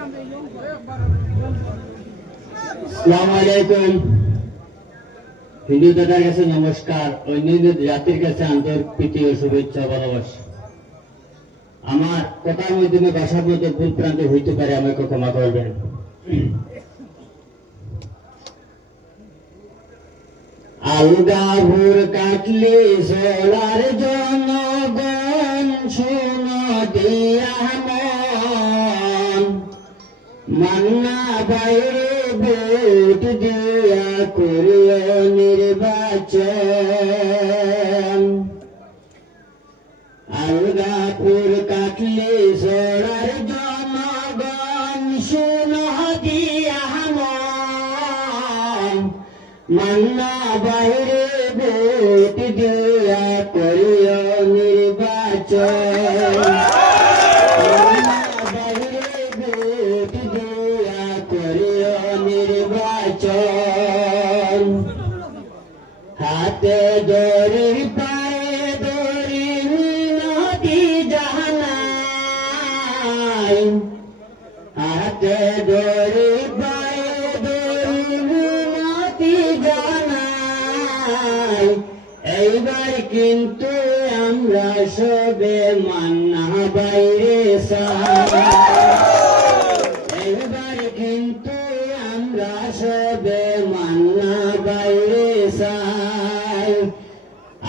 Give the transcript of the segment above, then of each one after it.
আসসালামু আলাইকুম। হিন্দু দাদার কাছে নমস্কার, অন্যান্য জাতির কাছে আন্তরিক প্রীতি ও শুভেচ্ছা ভালোবাসা। আমার কথার মাধ্যমে ভাষার মধ্যে ভুল প্রান্ত হইতে পারে, আমাকে ক্ষমা করবেন। আলগা ভোর কাটলে সোলার জনগণ শোনো দিয়া মন, মান্না বাইরে ভোট দিয়া করিও নির্বাচন। আলগা ভোর কাটলে সোলার জনগণ শোনো দিয়া মন, মান্না বাইরে ভোট দিয়া করিও নির্বাচন। মান্না বাইরে ভোট দিয়া করিও নির্বাচন। হাতে দড়ি পায়ে দড়ি নদী জানাই, হাতে দড়ি পায়ে দড়ি জানাই। এইবার কিন্তু আমরা সবে মান্না বাইরে চাই, এইবার কিন্তু আমরা সবে মান্না বাইরে চাই।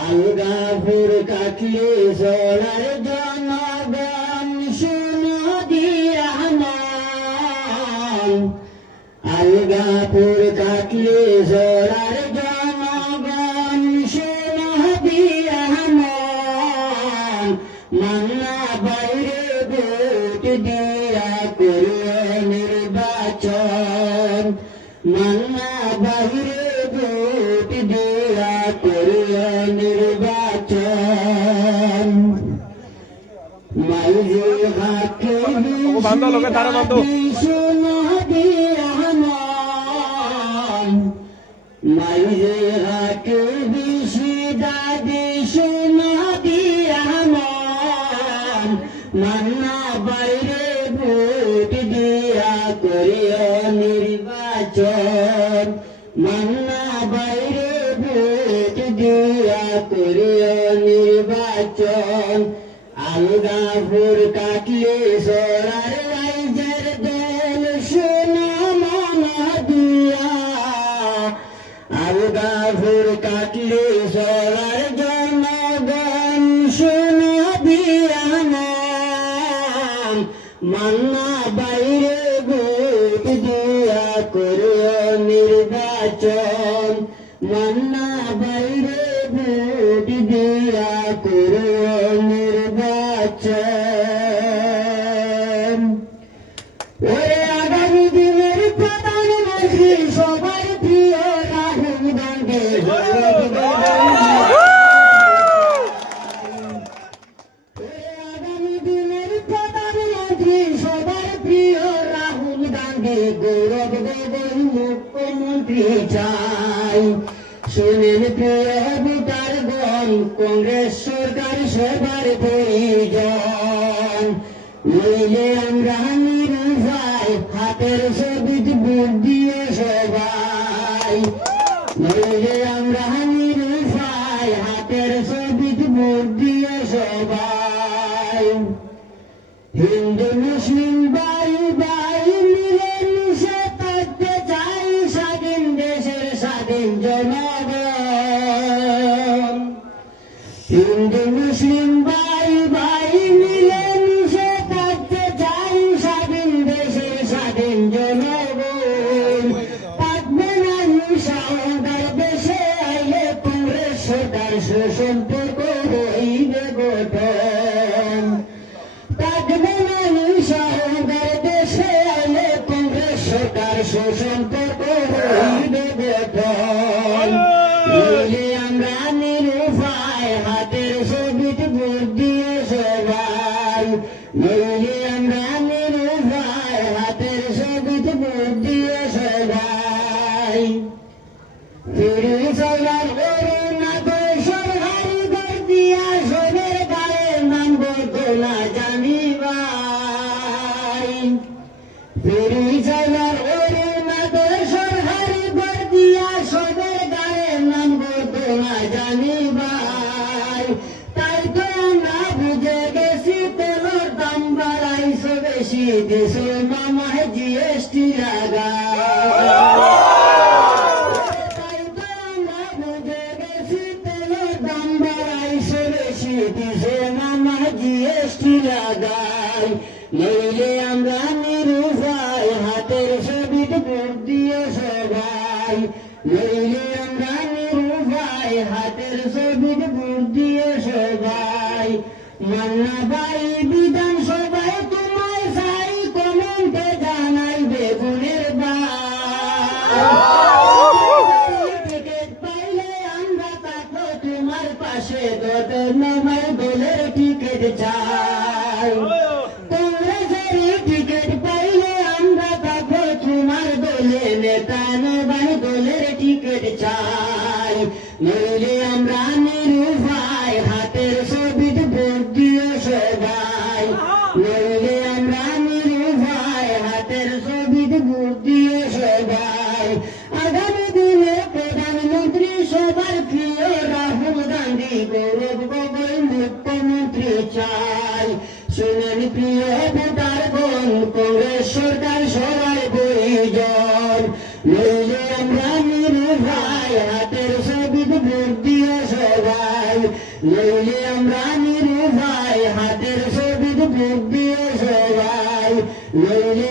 আলগা ভোর কাটলে সোলার জনগণ শুনো দিয়া মন, আলগা ভোর কাটলে সোলার জনগণ শুনো দিয়া মন, মান্না বাইরে ভোট দিয়া করিও নির্বাচন। মান্না বাইরে ভোট দিয়া করিও নির্বাচন। মাইজে হাতে শুনো দিয়া মন, মাইজে হাতে বিশি দাদি শুনো দিয়া মন, মান্না বাইরে ভোট দিয়া করিও নির্বাচন। মান্না বাইরে ভোট দিয়া করিও নির্বাচন। আলগা ভোর কাটলে সোলার রাইজের দল শুনো মন দিয়া, আলগা ভোর কাটলে সোলার জনগণ শুনো দিয়া মন, মান্না বাইরে ভোট দিয়া করিও নির্বাচন। মান্না বাইরে ভোট দিয়া করিও নির্বাচন। ওরে আগামী দিনের প্রধানমন্ত্রী সবার প্রিয় রাহুল গান্ধী, আগামী দিনের প্রধানমন্ত্রী সবার প্রিয় রাহুল গান্ধী, গৌরব গগৈ মুখ্যমন্ত্রী চাই। শুনেন প্রিয় ভোটারগণ, কংগ্রেস সরকার সবার প্রয়োজন। নইলে আমরা নিরুপায়, হাতের ছবিত ভোট দিয়ে সবাই। নইলে আমরা নিরুপায়, হাতের ছবিত ভোট দিয়ে সবাই। হিন্দু মুসলিম ভাই ভাই মিলে মিশে থাকতে চাই স্বাধীন দেশের স্বাধীন জনগণ। হিন্দু মুসলিম ভাই ভাই মিলে মিশে থাকতে চাই স্বাধীন দেশের স্বাধীন জনগণ। থাকবে না হিংসার দেশে আইলে কংগ্রেস সরকার সুসম্পর্ক হইবে গঠন। থাকবে না হিংসার দেশে আইলে কংগ্রেস সরকার সুসম্পর্ক হইবে গঠন। নইলে আমরা নিরুপায়, হাতের ছবিত ভোট দিয়ে সবাই। নইলে আমরা নিরুপায়, হাতের ছবিত ভোট দিয়ে সবাই। ফিরে চলার করুণা সরকারি ঘর দিয়া সবের গায়ে নাম বলতো না জানিবাই। ফিরি যাইবার ওরে মাদের সরহারি ঘর দিয়া সবের গায়ে নাম গো না জানি ভাই তাই তো না বুঝে গেছি তেলর দাম বাড়াইছো বেশি দেশে মামায় জিএসটি লাগা জিএসটি লাগাই নইলে আমরা নিরুপায় হাতের ছবিতে ভোট দিয়ে সবাই নইলে আমরা নিরুপায় হাতের ছবিতে ভোট দিয়ে সবাই মান্না ভাই বিধানসভায় তোমায় চাই কমেন্টে জানাই বেগুনের তোমার পাশে তোদের নামের দলের টিকিট চাই কংগ্রেসের টিকিট পাইলে আমরা থাকবো তোমার দলে নেতা নেবাই দলের টিকিট চাই নইলে আমরা নিরুপায় হাতের ছবিতে ভোট দিয়ে সবাই নইলে আমরা নিরুপায় হাতের ছবিতে ভোট দিয়ে সবাই আগামী দিনে প্রধানমন্ত্রী সবার প্রিয় রাহুল গান্ধী গৌরব গগৈ মুখ্যমন্ত্রী চাই শুনেন প্রিয় ভোটারগণ কংগ্রেস সরকার সবাই প্রয়োজন নইলে আমরা নিরুপায় হাতের ছবিতে ভোট দিয়ে সবাই নইলে আমরা নিরুপায় হাতের ছবিতে ভোট দিয়ে সবাই নইলে